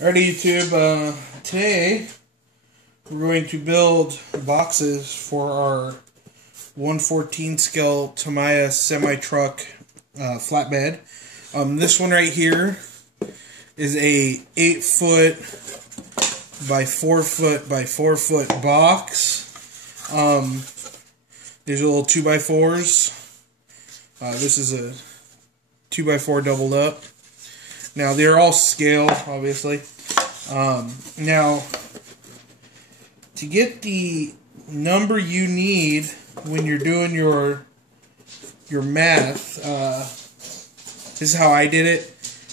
Alrighty, YouTube. Today we're going to build boxes for our 1/14 scale Tamiya semi-truck flatbed. This one right here is a 8-foot by 4-foot by 4-foot box. These are little 2x4s. This is a 2x4 doubled up. Now, they're all scale, obviously. Now, to get the number you need when you're doing your math, this is how I did it.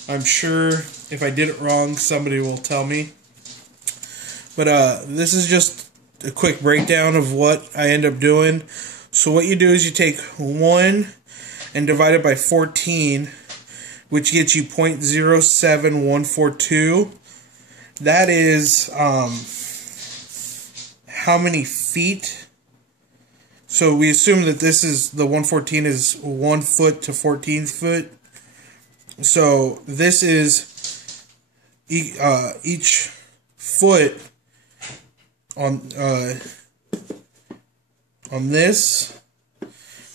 I'm sure if I did it wrong, somebody will tell me. But this is just a quick breakdown of what I end up doing. So what you do is you take 1 and divide it by 14, which gets you 0.07142. That is how many feet. So we assume that this is the 1/14 is 1 foot to 14 foot. So this is each foot on this.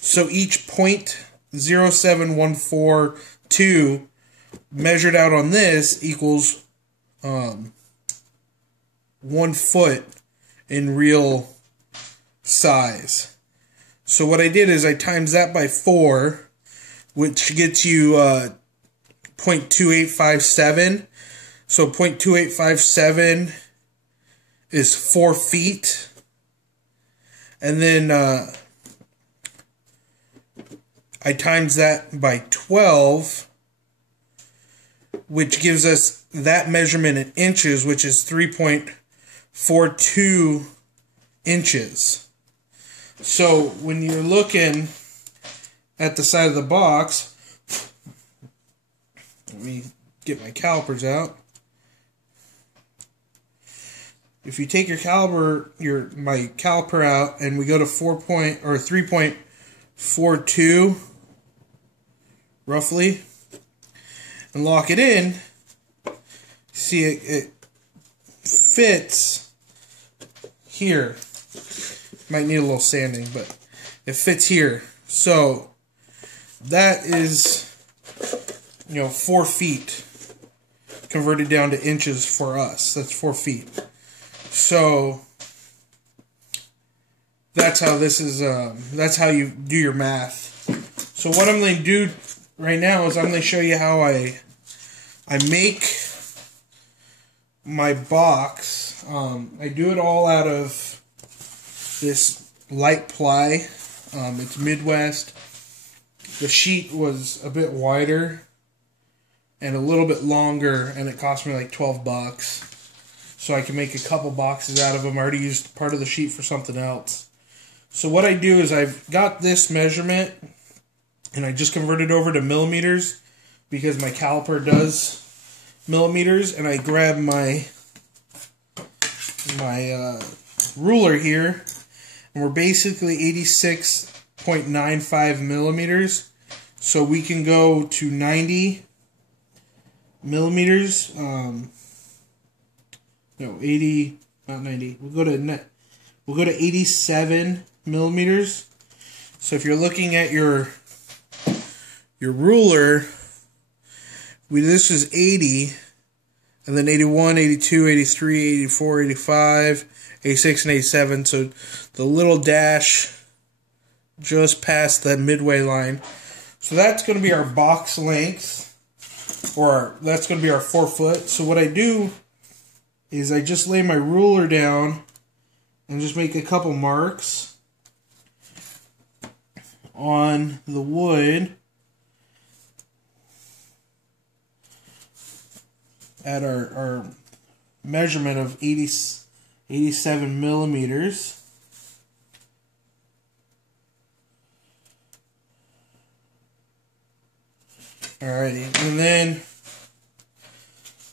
So each 0.07142 measured out on this equals 1 foot in real size. So what I did is I times that by 4, which gets you 0.2857. So 0.2857 is 4 feet. And then I times that by 12, which gives us that measurement in inches, which is 3.42 inches. So when you're looking at the side of the box, let me get my calipers out. If you take your my caliper out, and we go to 3.42 roughly, and lock it in, see it fits here. Might need a little sanding, but it fits here. So that is, 4 feet converted down to inches for us. That's 4 feet. So that's how this is. That's how you do your math. So what I'm going to do right now is I'm going to show you how I make my box. I do it all out of this light ply. It's Midwest. The sheet was a bit wider and a little bit longer, and it cost me like $12. So I can make a couple boxes out of them. I already used part of the sheet for something else. So what I do is I've got this measurement, and I just convert it over to millimeters because my caliper does millimeters, and I grab my ruler here, and we're basically 86.95 millimeters. So we can go to 90 millimeters. No, 80, not 90. We'll go to 87 millimeters. So if you're looking at your ruler, this is 80, and then 81, 82, 83, 84, 85, 86, and 87. So the little dash just past the midway line. So that's going to be our box length, or that's going to be our 4 foot. So what I do is I just lay my ruler down and just make a couple marks on the wood at our measurement of 87 millimeters. Alrighty, and then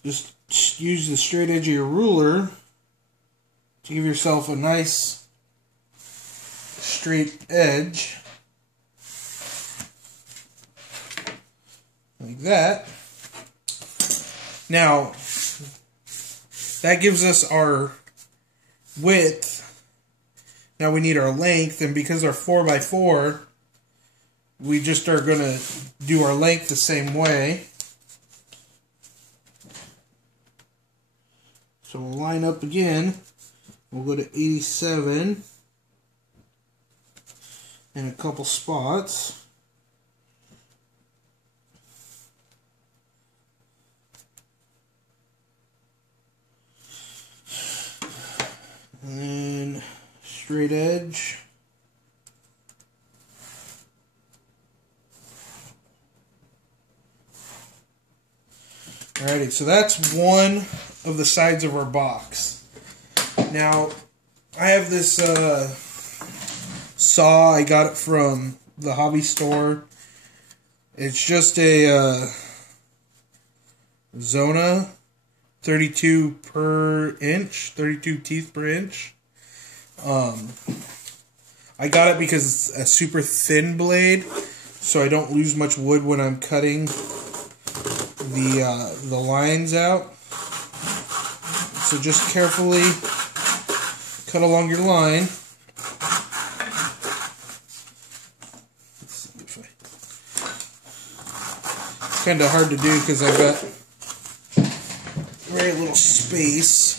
just use the straight edge of your ruler to give yourself a nice straight edge, like that. Now, that gives us our width. Now we need our length, and because our 4x4, we just are going to do our length the same way. So we'll line up again. We'll go to 87 in a couple spots. And then straight edge. Alrighty, so that's one of the sides of our box. Now, I have this saw. I got it from the hobby store. It's just a Zona 32 per inch, 32 teeth per inch. I got it because it's a super thin blade, so I don't lose much wood when I'm cutting the lines out. So just carefully cut along your line. Let's see if it's kind of hard to do because I've got very little space.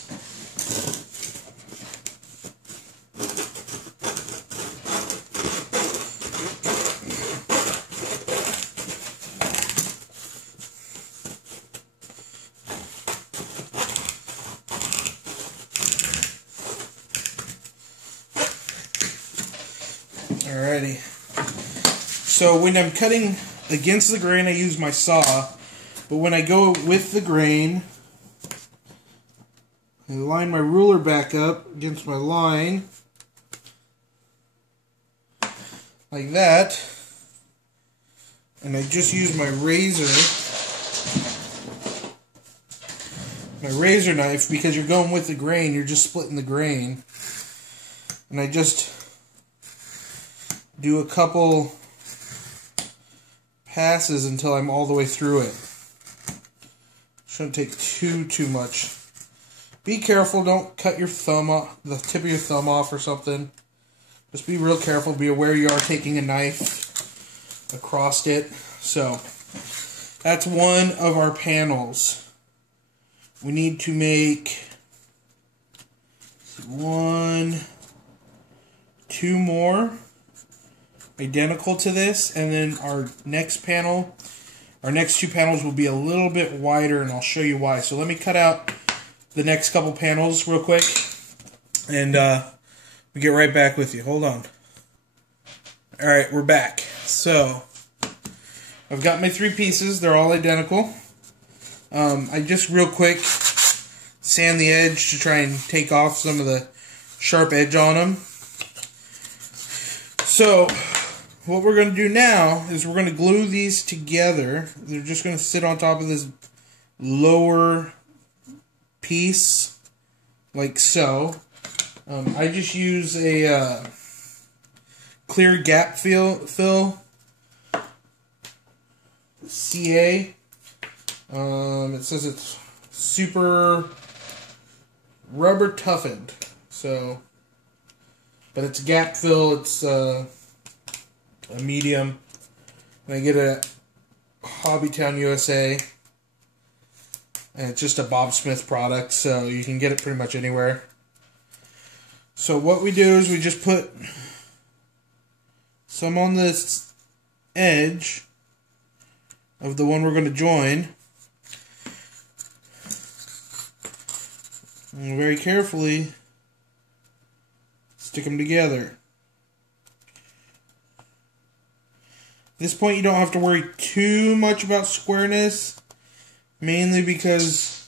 Alrighty. So when I'm cutting against the grain, I use my saw. But when I go with the grain, I line my ruler back up against my line. Like that. And I just use my razor. My razor knife, because you're going with the grain, you're just splitting the grain. And I just do a couple passes until I'm all the way through it. Shouldn't take too much. Be careful, don't cut your thumb off, the tip of your thumb off or something. Just be real careful, be aware you are taking a knife across it. So, that's one of our panels. We need to make 2 more identical to this, and then our next panel, our next 2 panels will be a little bit wider, and I'll show you why. So let me cut out the next couple panels real quick, and we'll get right back with you. Hold on. Alright, we're back. So, I've got my 3 pieces. They're all identical. I just real quick sand the edge to try and take off some of the sharp edge on them. So, what we're going to do now is we're going to glue these together. They're just going to sit on top of this lower piece, like so. I just use a clear gap fill CA. It says it's super rubber toughened, so, but it's gap fill. It's a medium, and I get it at Hobbytown USA, and it's just a Bob Smith product, so you can get it pretty much anywhere. So what we do is we just put some on this edge of the one we're going to join, and very carefully stick them together. At this point, you don't have to worry too much about squareness, mainly because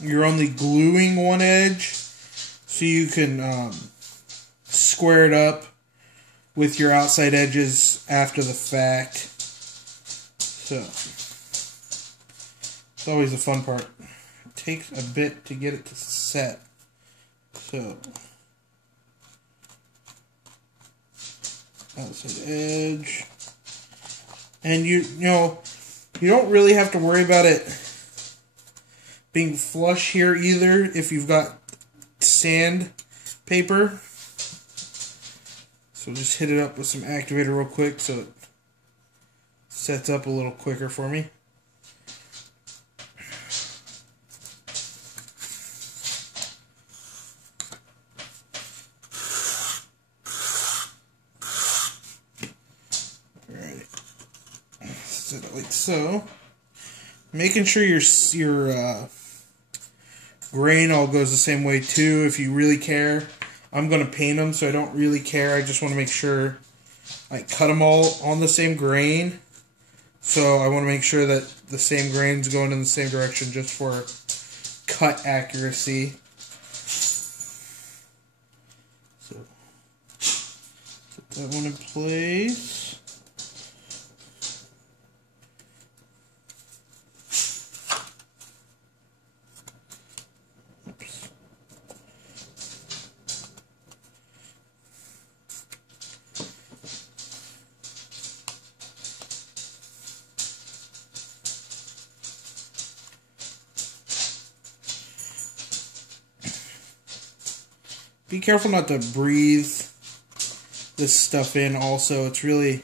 you're only gluing one edge, so you can square it up with your outside edges after the fact. So, it's always the fun part. It takes a bit to get it to set. So, outside edge. And you know, you don't really have to worry about it being flush here either if you've got sandpaper. So just hit it up with some activator real quick so it sets up a little quicker for me. Alright. Set it like so. Making sure your grain all goes the same way too if you really care. I'm going to paint them, so I don't really care. I just want to make sure I cut them all on the same grain. So I want to make sure that the same grain's going in the same direction just for cut accuracy. So put that one in place. Be careful not to breathe this stuff in also. It's really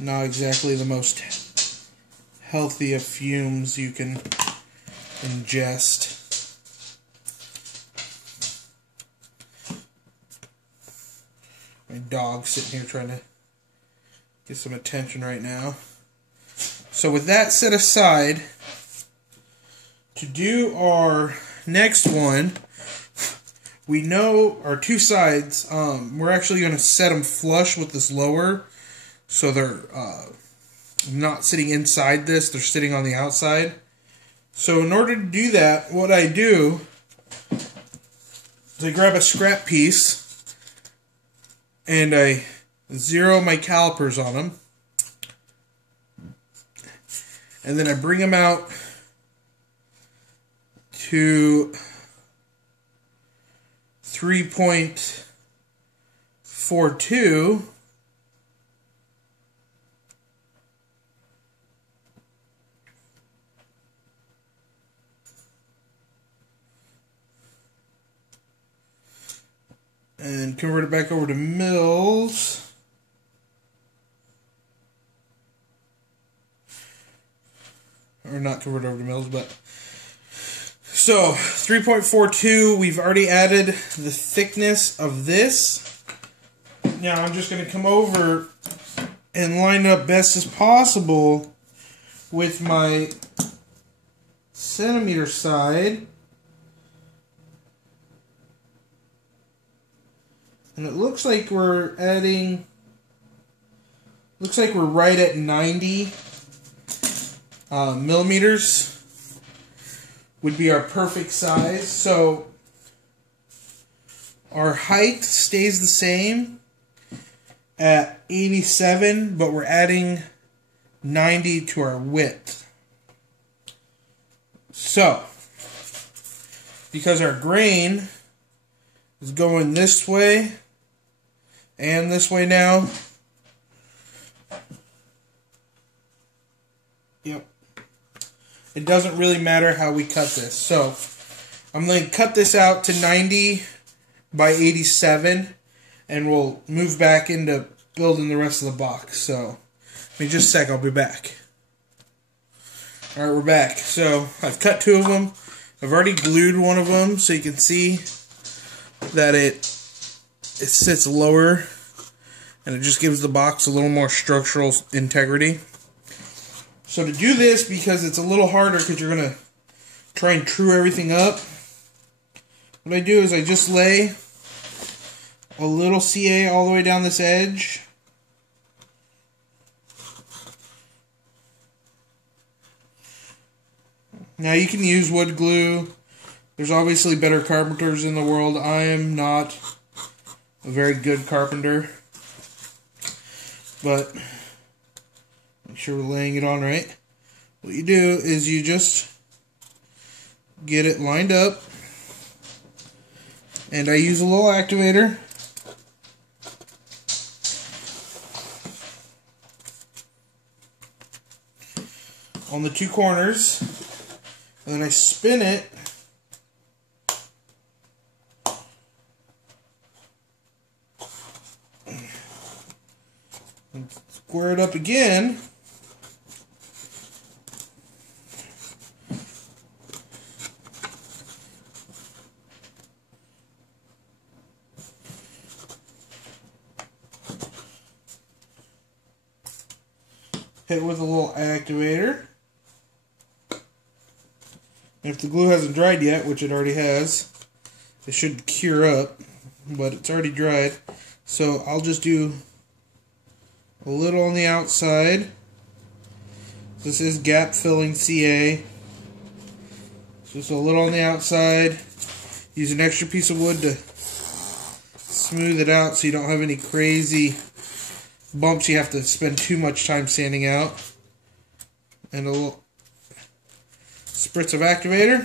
not exactly the most healthy of fumes you can ingest. My dog's sitting here trying to get some attention right now. So with that set aside, to do our next one, we know our two sides, we're actually going to set them flush with this lower, so they're not sitting inside this, they're sitting on the outside. So in order to do that, what I do is I grab a scrap piece, and I zero my calipers on them, and then I bring them out to 3.42, and convert it back over to mils. Or not convert it over to mils, but so 3.42, we've already added the thickness of this. Now I'm just going to come over and line up best as possible with my centimeter side. And it looks like we're right at 90 millimeters would be our perfect size. So our height stays the same at 87, but we're adding 90 to our width. So because our grain is going this way and this way now. Yep. It doesn't really matter how we cut this. So I'm going to cut this out to 90 by 87, and we'll move back into building the rest of the box. So give me just a sec, I'll be back. Alright, we're back. So I've cut two of them. I've already glued one of them so you can see that it sits lower, and it just gives the box a little more structural integrity. So to do this, because it's a little harder because you're going to try and true everything up, what I do is I just lay a little CA all the way down this edge. Now you can use wood glue. There's obviously better carpenters in the world. I am not a very good carpenter, but make sure we're laying it on right. What you do is you just get it lined up, and I use a little activator. On the two corners, And then I spin it. And square it up again. Hit it with a little activator. If the glue hasn't dried yet, which it already has, it should cure up, but it's already dried. So I'll just do a little on the outside. This is gap filling CA. Just a little on the outside. Use an extra piece of wood to smooth it out so you don't have any crazy bumps you have to spend too much time sanding out. And a little spritz of activator.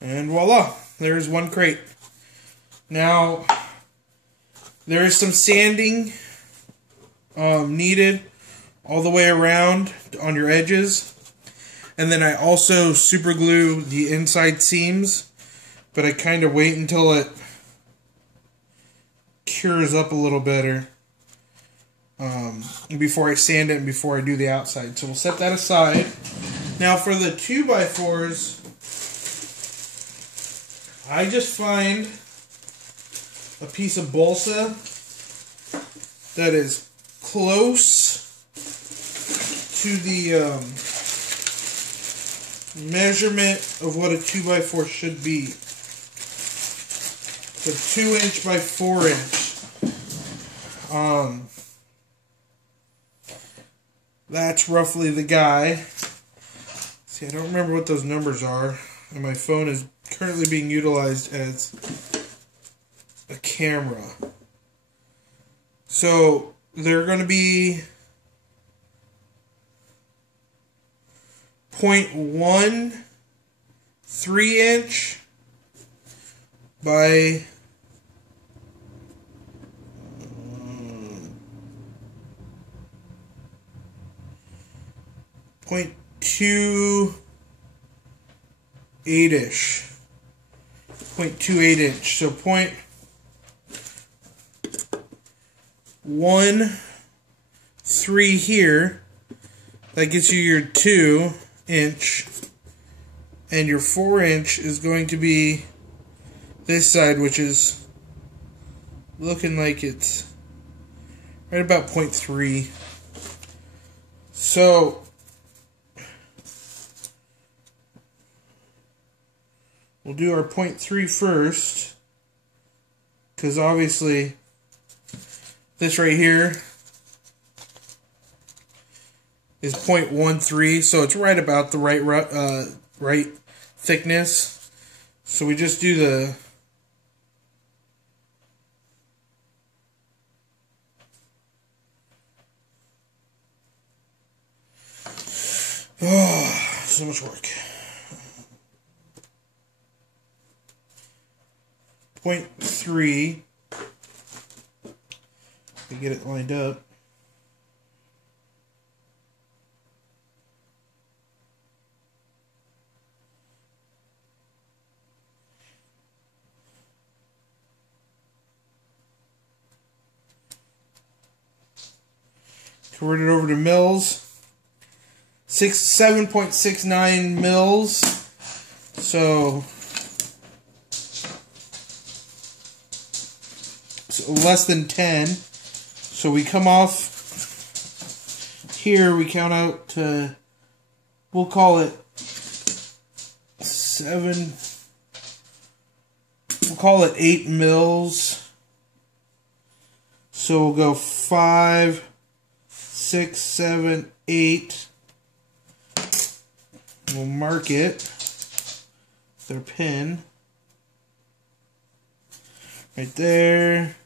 And voila, there's one crate. Now, there is some sanding needed all the way around on your edges. And then I also super glue the inside seams, but I kind of wait until it cures up a little better before I sand it and before I do the outside. So we'll set that aside. Now for the 2x4s, I just find a piece of balsa that is close to the measurement of what a 2x4 should be. So 2" by 4". That's roughly the guy. See, I don't remember what those numbers are, and my phone is currently being utilized as a camera. So they're going to be 0.13" by 0.28-ish. 0.28 inch. So 0.13 here. That gets you your 2" and your 4" is going to be this side, which is looking like it's right about 0.3. So we'll do our 0.3 first, because obviously this right here is 0.13, so it's right about the right thickness. So we just do the so much work. 0.3 to get it lined up. Convert it over to mils. 7.69 mils. So less than 10. So we come off here, we count out to, we'll call it 7, we'll call it 8 mils. So we'll go 5, 6, 7, 8. We'll mark it with our pen right there,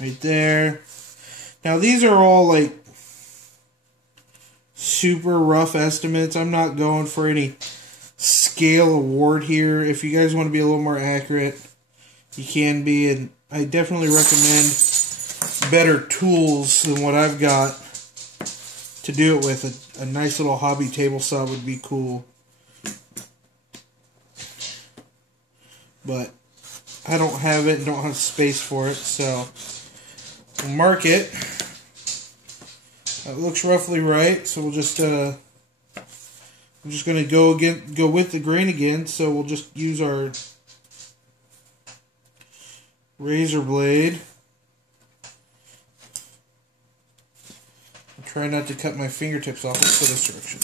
right there. Now these are all like super rough estimates. I'm not going for any scale award here. If you guys want to be a little more accurate, you can be, and I definitely recommend better tools than what I've got to do it with. A nice little hobby table saw would be cool. But I don't have it and don't have space for it, so we'll mark it. That looks roughly right, so we'll just I'm just going to go with the grain again, so we'll just use our razor blade. Try not to cut my fingertips off in this direction.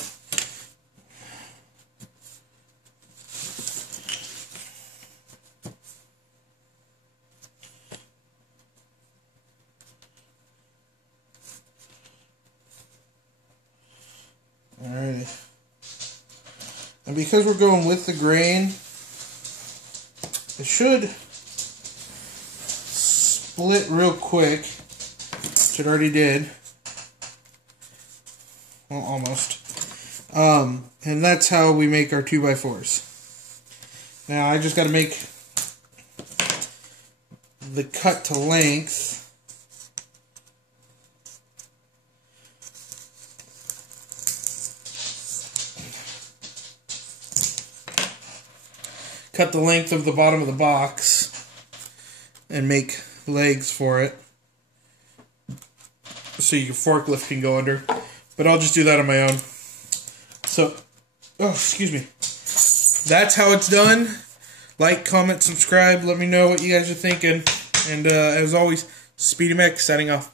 Alright. And because we're going with the grain, it should split real quick, which it already did. Well, almost. And that's how we make our 2x4s. Now I just got to make the cut to length. Cut the length of the bottom of the box and make legs for it so your forklift can go under. But I'll just do that on my own. So, oh, excuse me. That's how it's done. Like, comment, subscribe. Let me know what you guys are thinking. And as always, Speedy Mech signing off.